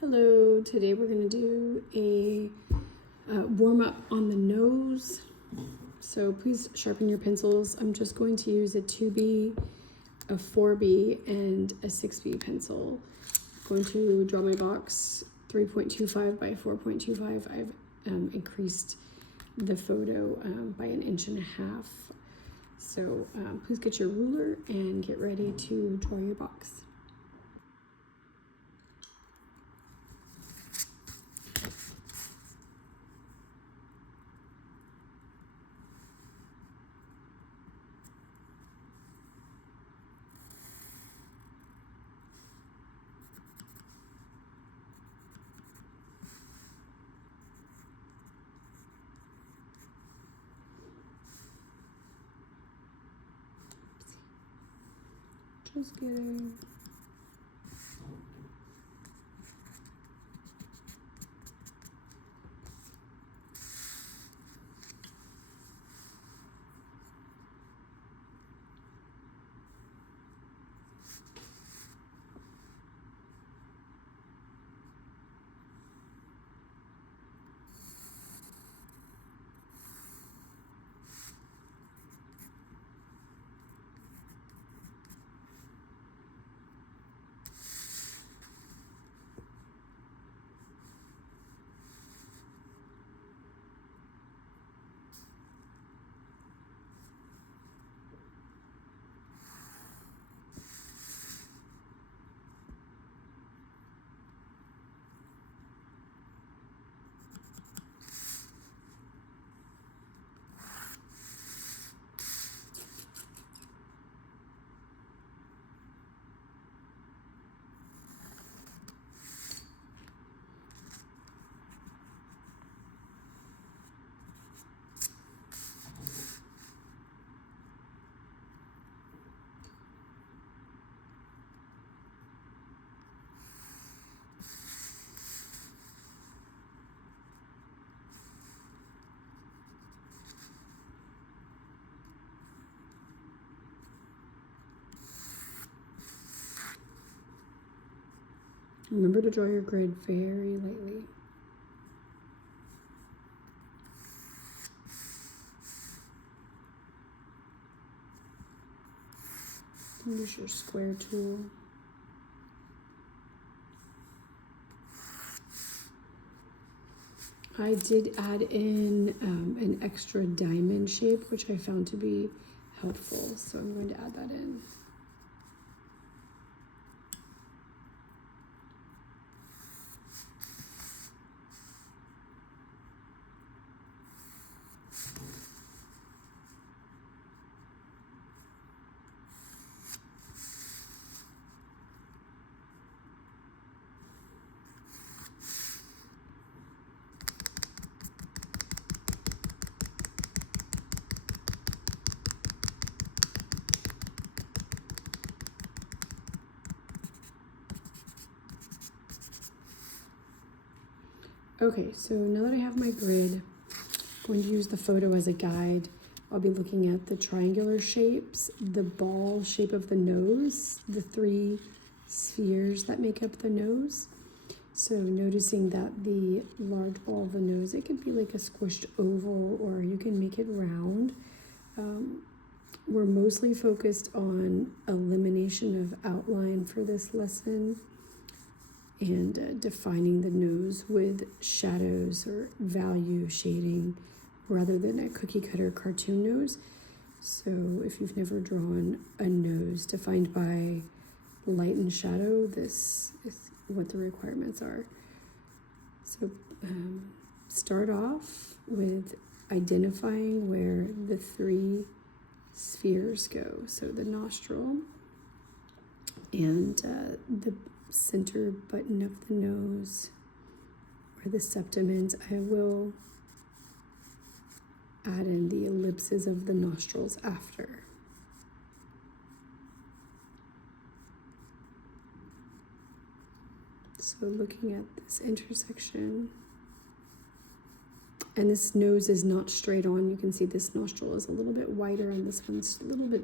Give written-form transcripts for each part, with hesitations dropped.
Hello, today we're going to do a warm up on the nose. So please sharpen your pencils. I'm just going to use a 2B, a 4B, and a 6B pencil. I'm going to draw my box 3.25 by 4.25. I've increased the photo by 1.5 inches. So please get your ruler and get ready to draw your box. Just kidding. Remember to draw your grid very lightly. Use your square tool. I did add in an extra diamond shape, which I found to be helpful, so I'm going to add that in. Okay, so now that I have my grid, I'm going to use the photo as a guide. I'll be looking at the triangular shapes, the ball shape of the nose, the 3 spheres that make up the nose. So noticing that the large ball of the nose, it could be like a squished oval, or you can make it round. We're mostly focused on elimination of outline for this lesson, and defining the nose with shadows or value shading rather than a cookie cutter cartoon nose. So if you've never drawn a nose defined by light and shadow, this is what the requirements are. So start off with identifying where the 3 spheres go. So the nostril and the center button of the nose, or the septum ends. I will add in the ellipses of the nostrils after. So looking at this intersection, and this nose is not straight on. You can see this nostril is a little bit wider and this one's a little bit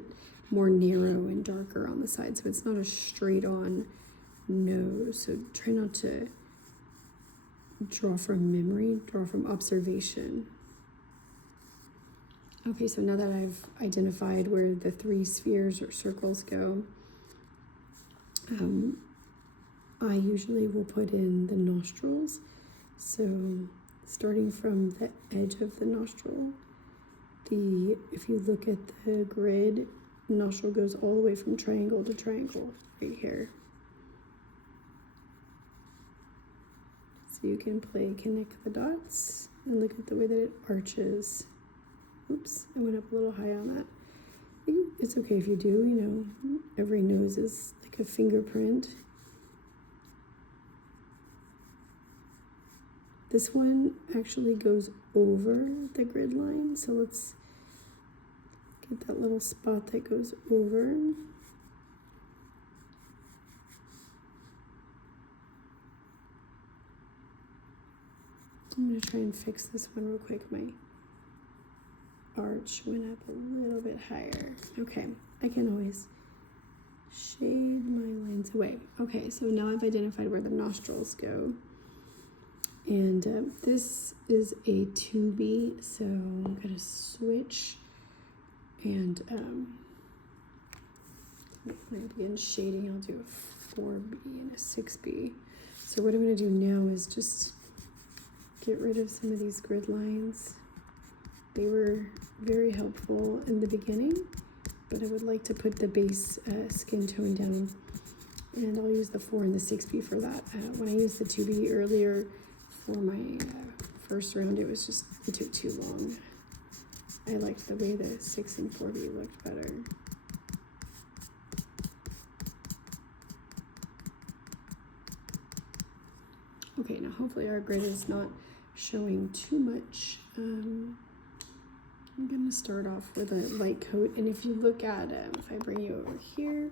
more narrow and darker on the side. So it's not a straight on nose. So try not to draw from memory, draw from observation. Okay, so now that I've identified where the three spheres or circles go, I usually will put in the nostrils. So starting from the edge of the nostril, if you look at the grid, nostril goes all the way from triangle to triangle right here. So you can connect the dots and look at the way that it arches. Oops, I went up a little high on that. It's okay if you do, every nose is like a fingerprint. This one actually goes over the grid line, so let's get that little spot that goes over. I'm going to try and fix this one real quick. My arch went up a little bit higher. Okay, I can always shade my lines away. Okay, so now I've identified where the nostrils go. And this is a 2B, so I'm going to switch and maybe in shading I'll do a 4B and a 6B. So what I'm going to do now is just get rid of some of these grid lines. They were very helpful in the beginning, but I would like to put the base skin tone down, and I'll use the 4 and the 6B for that. When I used the 2B earlier for my first round, it took too long. I liked the way the 6 and 4B looked better. Okay, now hopefully our grid is not showing too much. I'm going to start off with a light coat, and if you look at, if I bring you over here,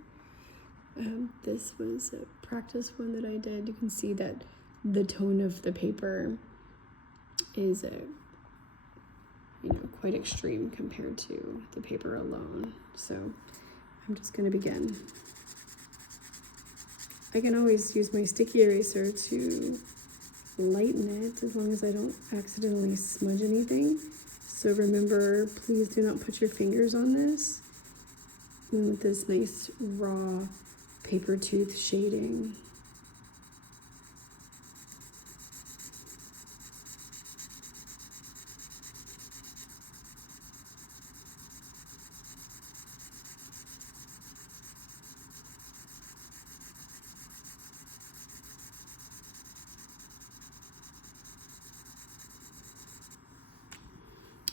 this was a practice one that I did. You can see that the tone of the paper is quite extreme compared to the paper alone. So I'm just going to begin. I can always use my sticky eraser to lighten it as long as I don't accidentally smudge anything. So remember, please do not put your fingers on this with this nice raw paper tooth shading.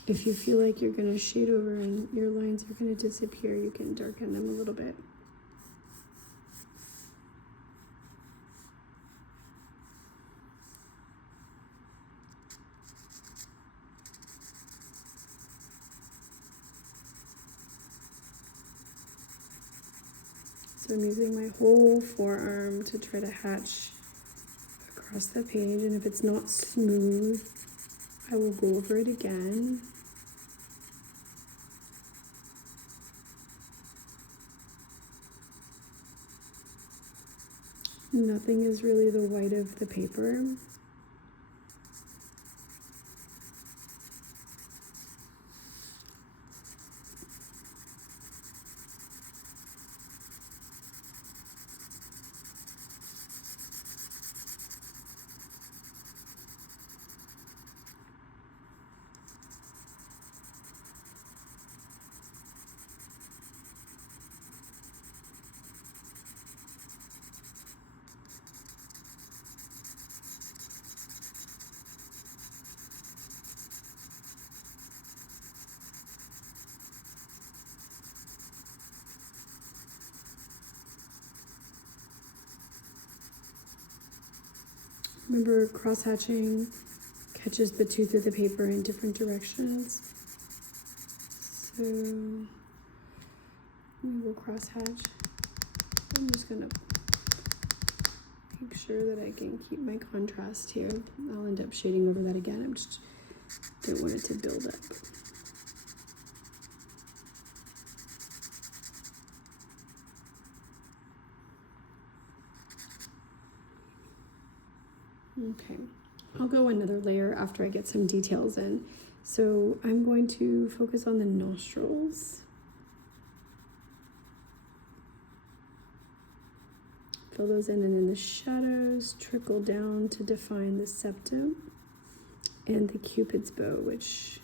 If you feel like you're going to shade over and your lines are going to disappear, you can darken them a little bit. So I'm using my whole forearm to try to hatch across the page, and if it's not smooth, I will go over it again. Nothing is really the white of the paper. Remember, cross-hatching catches the tooth of the paper in different directions. So we will cross-hatch. I'm just going to make sure that I can keep my contrast here. I'll end up shading over that again. I just don't want it to build up. Okay, I'll go another layer after I get some details in. So I'm going to focus on the nostrils. Fill those in, and then the shadows trickle down to define the septum and the Cupid's bow, which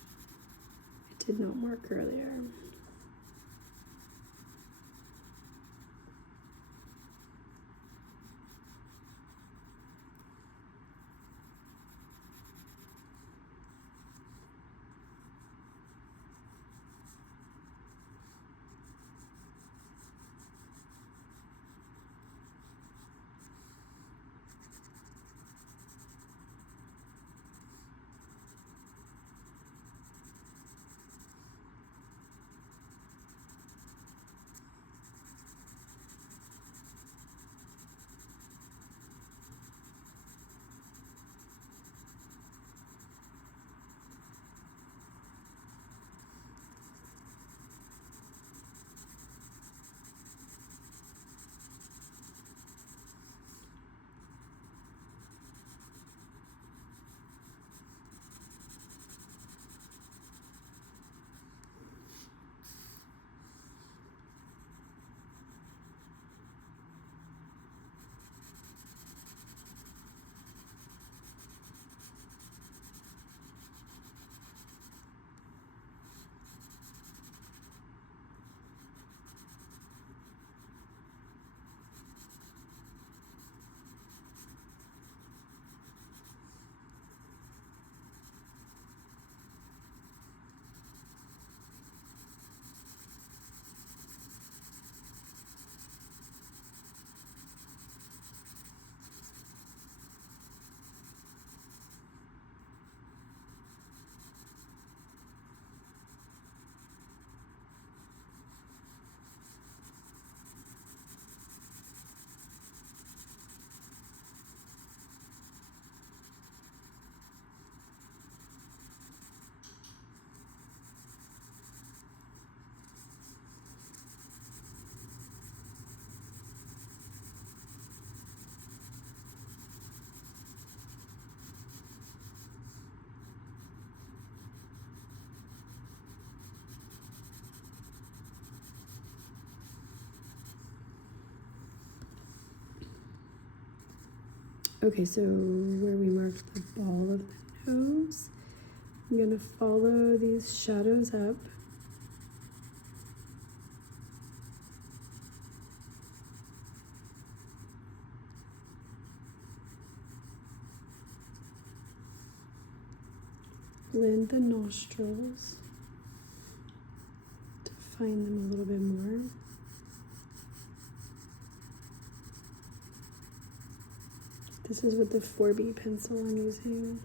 I did not mark earlier. Okay, so where we marked the ball of the nose, I'm gonna follow these shadows up. Blend the nostrils, define them a little bit more. This is with the 4B pencil I'm using.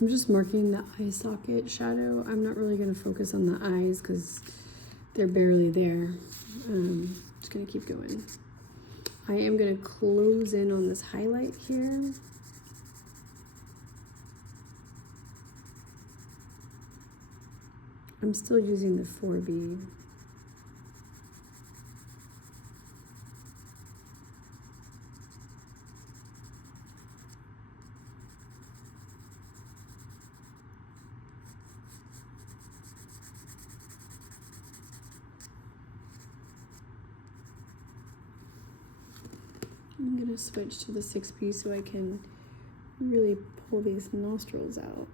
I'm just marking the eye socket shadow. I'm not really going to focus on the eyes because they're barely there. Just going to keep going. I am going to close in on this highlight here. I'm still using the 4B. I'm going to switch to the 6B so I can really pull these nostrils out.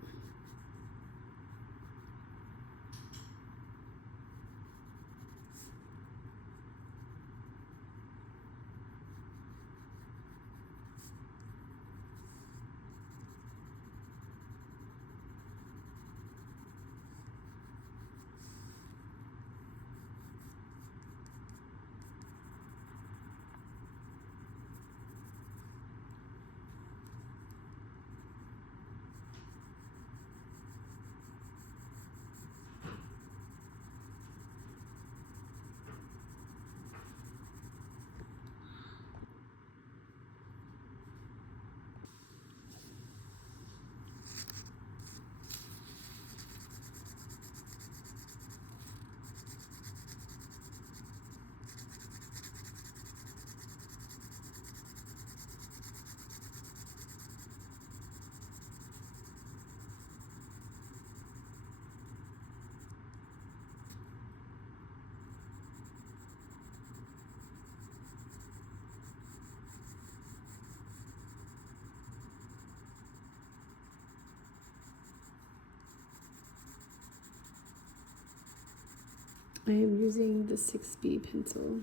I am using the 6B pencil.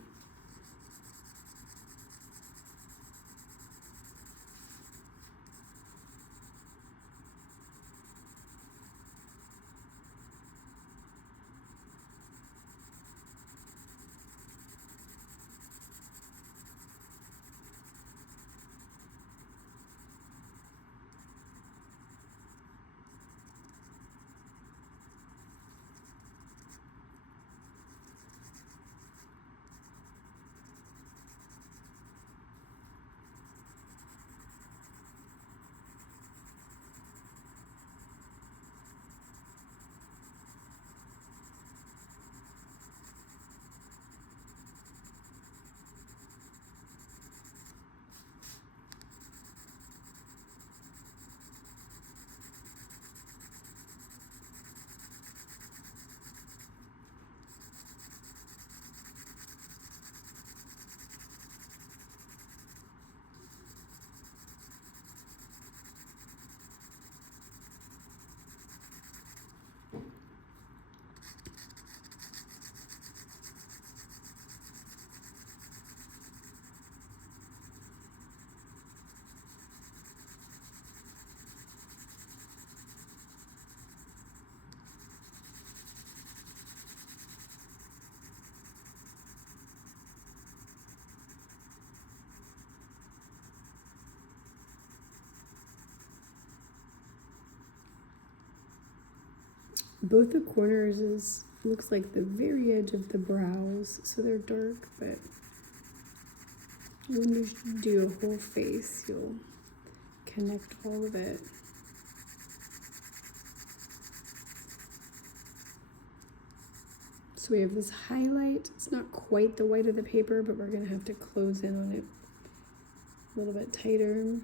Both the corners looks like the very edge of the brows, so they're dark, but when you do a whole face, you'll connect all of it. So we have this highlight. It's not quite the white of the paper, but we're going to have to close in on it a little bit tighter.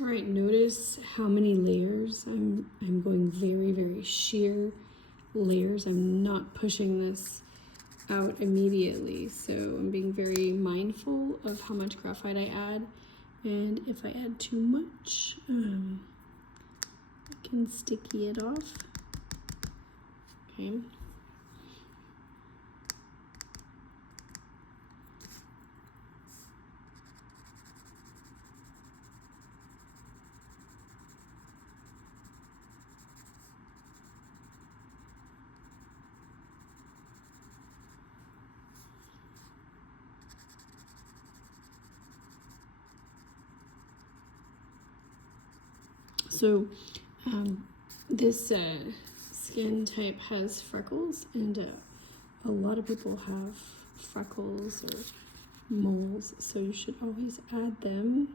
All right, notice how many layers. I'm going very, very sheer layers. I'm not pushing this out immediately, so I'm being very mindful of how much graphite I add, and if I add too much, I can sticky it off. Okay. So this skin type has freckles, and a lot of people have freckles or moles, so you should always add them.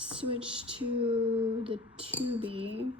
Switch to the 2B.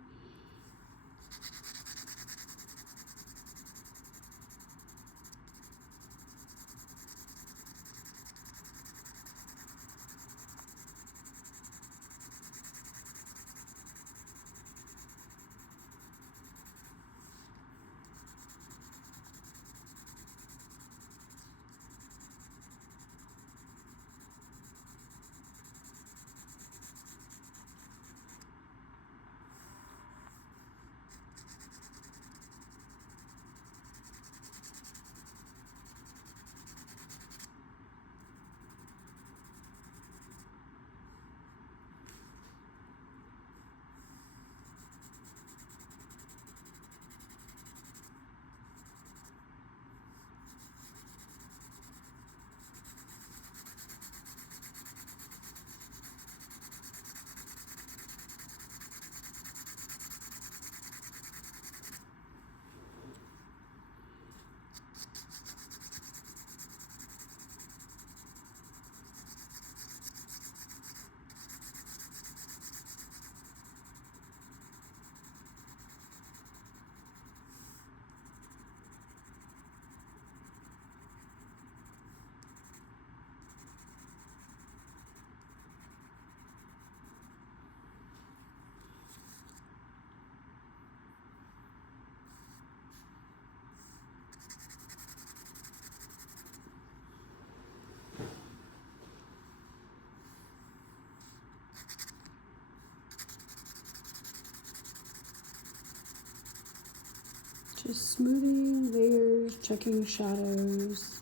Just smoothing layers, checking shadows.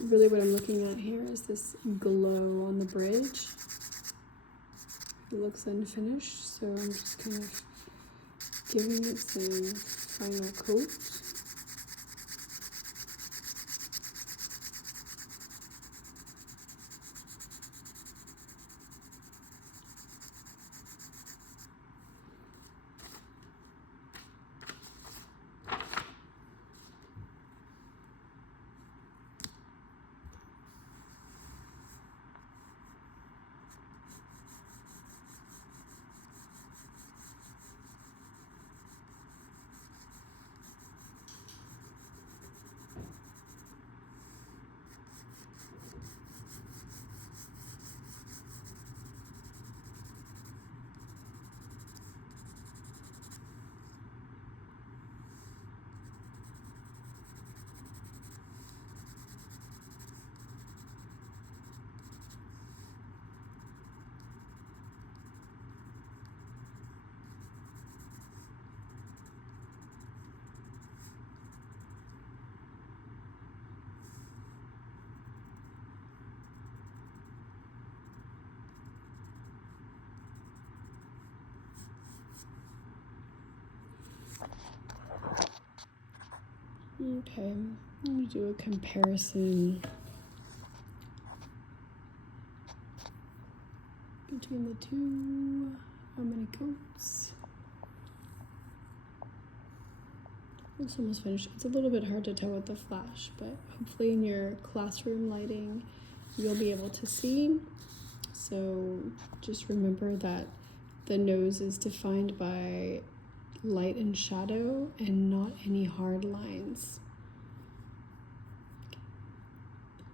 Really what I'm looking at here is this glow on the bridge. It looks unfinished, so I'm just kind of giving it some final coat. Okay, I'm going to do a comparison between the two. How many coats? It's almost finished. It's a little bit hard to tell with the flash, but hopefully in your classroom lighting, you'll be able to see. So just remember that the nose is defined by light and shadow and not any hard lines.